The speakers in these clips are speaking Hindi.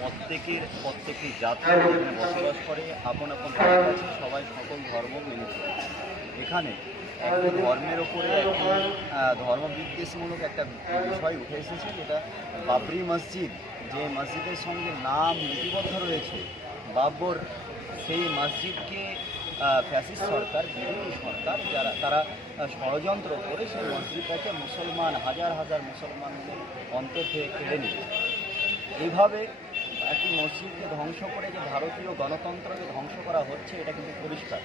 প্রত্যেকটি জাতি এখানে বসবাস করে, আপন আপন ধর্ম আছে, সবাই সকল ধর্ম মেনে চলে। এখানে একটি ধর্মের ওপরে একটি ধর্মবিদ্বেষমূলক একটা বিষয় উঠে এসেছে, যেটা বাবরি মসজিদ, যে মসজিদের সঙ্গে নাম লিপিবদ্ধ রয়েছে বাবর, সেই মসজিদকে ফ্যাসিস্ট সরকার, বিরোধী সরকার, তারা ষড়যন্ত্র করে সেই মসজিদটাকে হাজার হাজার মুসলমানদের অন্তর থেকে কেড়ে নিয়েছে। এইভাবে একটি মসজিদকে ধ্বংস করে যে ভারতীয় গণতন্ত্রকে ধ্বংস করা হচ্ছে, এটা কিন্তু পরিষ্কার।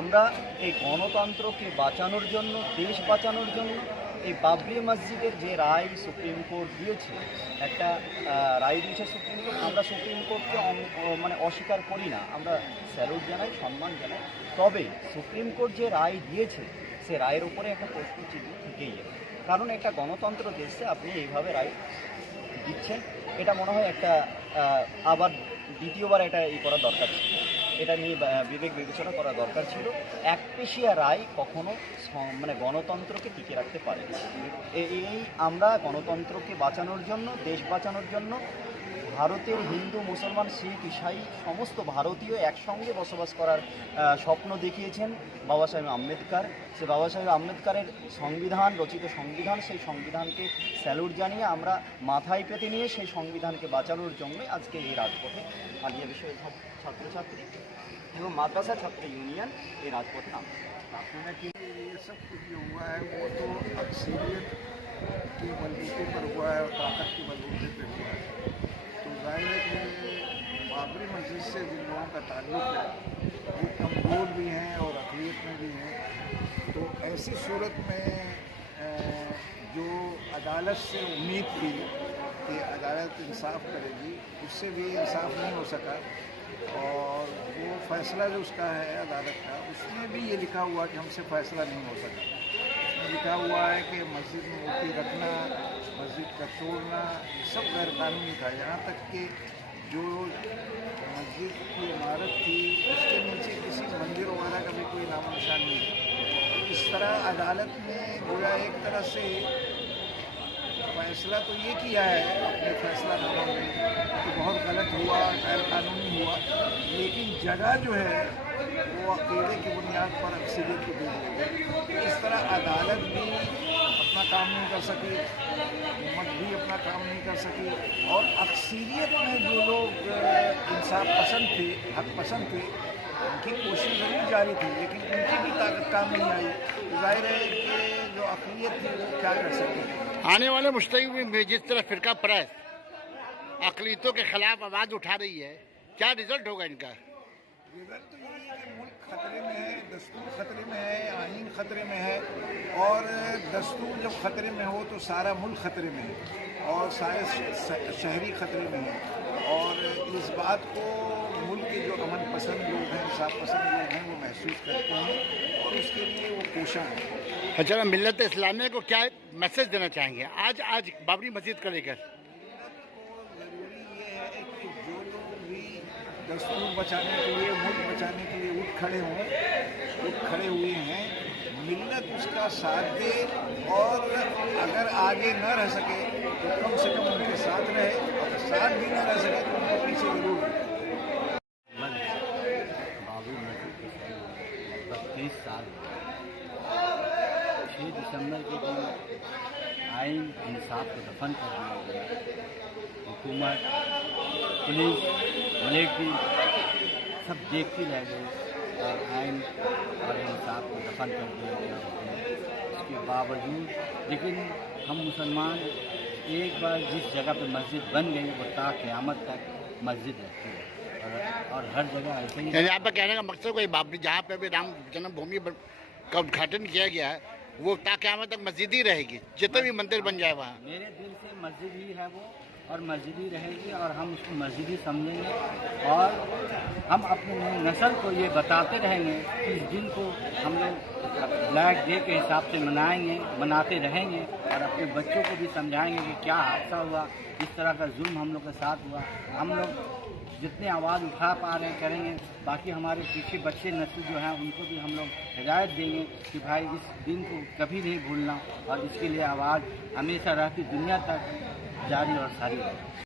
আমরা এই গণতন্ত্রকে বাঁচানোর জন্য, দেশ বাঁচানোর জন্য, এই বাবরি মসজিদের যে রায় সুপ্রিম কোর্ট দিয়েছে, একটা রায় দিয়েছে সুপ্রিম কোর্ট, আমরা সুপ্রিম কোর্টকে অস্বীকার করি না, আমরা স্যালুট জানাই, সম্মান জানাই। তবে সুপ্রিম কোর্ট যে রায় দিয়েছে, সে রায়ের উপরে একটা প্রশ্ন চিহ্ন থেকেই যাবে। কারণ একটা গণতন্ত্র দেশে আপনি এইভাবে রায় দিচ্ছেন, এটা মনে হয় একটা আবার দ্বিতীয়বার এটা করা দরকার ছিল, এটা নিয়ে বিবেক বিবেচনা করা দরকার ছিল। একপেশিয়া রায় কখনো গণতন্ত্রকে টিকে রাখতে পারে। এই আমরা গণতন্ত্রকে বাঁচানোর জন্য, দেশ বাঁচানোর জন্য ভারতের হিন্দু, মুসলমান, শিখ, ইসাই সমস্ত ভারতীয় একসঙ্গে বসবাস করার স্বপ্ন দেখিয়েছেন বাবা সাহেব আম্বেদকর। সে বাবা সাহেব আম্বেদকরের সংবিধান, রচিত সংবিধান, সেই সংবিধানকে স্যালুট জানিয়ে আমরা মাথায় পেতে নিয়ে সেই সংবিধানকে বাঁচানোর জন্যই আজকে এই রাজপথে আলিয়া বিষয়ের ছাত্রছাত্রী এবং মাদ্রাসা ছাত্র ইউনিয়ন এই রাজপথে নামছে। आपने कि ये सब कुछ जो हुआ है वो तो अक्सरियत के बलबूते पर हुआ है और ताकत के बलबूते पर हुआ है। तो जाहिर है कि बाबरी मस्जिद से जिन लोगों का ताल्लुक़ है वो कमज़ोर भी हैं और अक़लियत में भी हैं। तो ऐसी सूरत में जो अदालत से उम्मीद थी कि अदालत इंसाफ करेगी, उससे भी इंसाफ नहीं हो सका। और वो फैसला जो उसका है अदालत का, उसमें भी ये लिखा हुआ कि हमसे फ़ैसला नहीं हो सका। उसमें लिखा हुआ है कि मस्जिद में मूर्ति रखना, मस्जिद का तोड़ना, ये सब गैर कानूनी था। यहाँ तक कि जो मस्जिद की इमारत थी उसके नीचे किसी मंदिर वगैरह का भी कोई नामो निशान नहीं था। इस तरह अदालत ने गोया एक तरह से फैसला तो ये किया है अपने फैसलानामा में कि बहुत गलत हुआ, गैर कानूनी हुआ, लेकिन जगह जो है वो अकेले की बुनियाद पर अक्सरियत को दे दी। इस तरह अदालत भी अपना काम नहीं कर सकी, हुकूमत भी अपना काम नहीं कर सकी, और अक्सरियत में जो लोग इंसाफ पसंद थे, हक पसंद थे, उनकी कोशिश ज़रूर जारी थी, लेकिन उनकी भी ताकत काम नहीं आई। जाहिर है कि जो अक़लियत थी वो क्या कर सकती थी। आने वाले मुस्तक़बिल में जिस तरह फ़िरका परस्त अक़लियतों के ख़िलाफ़ आवाज़ उठा रही है, क्या रिज़ल्ट होगा इनका? रिज़ल्ट तो यही है कि मुल्क ख़तरे में है, दस्तूर ख़तरे में है, आईन ख़तरे में है, और दस्तूर जब ख़तरे में हो तो सारा मुल्क ख़तरे में है और सारे शहरी ख़तरे में है। और इस बात को मुल्क के जो अमन पसंद लोग हैं, इंसाफ पसंद लोग हैं, वो महसूस करते हैं और उसके लिए वो कोशा हैं। अच्छा, मिल्लत इस्लामिया को क्या मैसेज देना चाहेंगे आज बाबरी मस्जिद को लेकर? ज़रूरी ये है कि जो लोग भी दस्तूर बचाने के लिए, मुल्क बचाने के लिए उठ खड़े हुए हैं, मिल्लत उसका साथ दे, और अगर आगे न रह सके तो कम से कम उनके साथ रहे, और साथ भी न रह सके तो उनके पीछे जरूर रहे। बाबरी मस्जिद 32 साल 6 दिसंबर के दिन आईन इंसाफ को दफन कर दिया गया। हुकूमत, पुलिस, मिलिट्री सब देखती रह गई और आईन और इंसाफ को दफन कर दिया गया। इसके बावजूद लेकिन हम मुसलमान एक बार जिस जगह पर मस्जिद बन गई वो ता क़यामत तक मस्जिद रहती है, और हर जगह ऐसे ही। यानी आपका कहने का मकसद कोई बाबरी, जहाँ पे भी राम जन्मभूमि का उद्घाटन किया गया है, वो ता क़यामत तक मस्जिद ही रहेगी, जितने भी मंदिर बन जाए वहाँ? मेरे दिल से मस्जिद ही है वो, और मस्जिद ही रहेगी, और हम उसको मस्जिद ही समझेंगे, और हम अपने नस्ल को ये बताते रहेंगे कि इस दिन को हम लोग ब्लैक डे के हिसाब से मनाते रहेंगे, और अपने बच्चों को भी समझाएंगे कि क्या हादसा हुआ, इस तरह का जुल्म हम लोग के साथ हुआ। हम लोग जितने आवाज़ उठा पा रहे हैं करेंगे, बाकी हमारे पीछे बच्चे नस्ल जो हैं उनको भी हम लोग हिदायत देंगे कि भाई इस दिन को कभी नहीं भूलना, और इसके लिए आवाज़ हमेशा रहती दुनिया तक जारी और सारी रहे।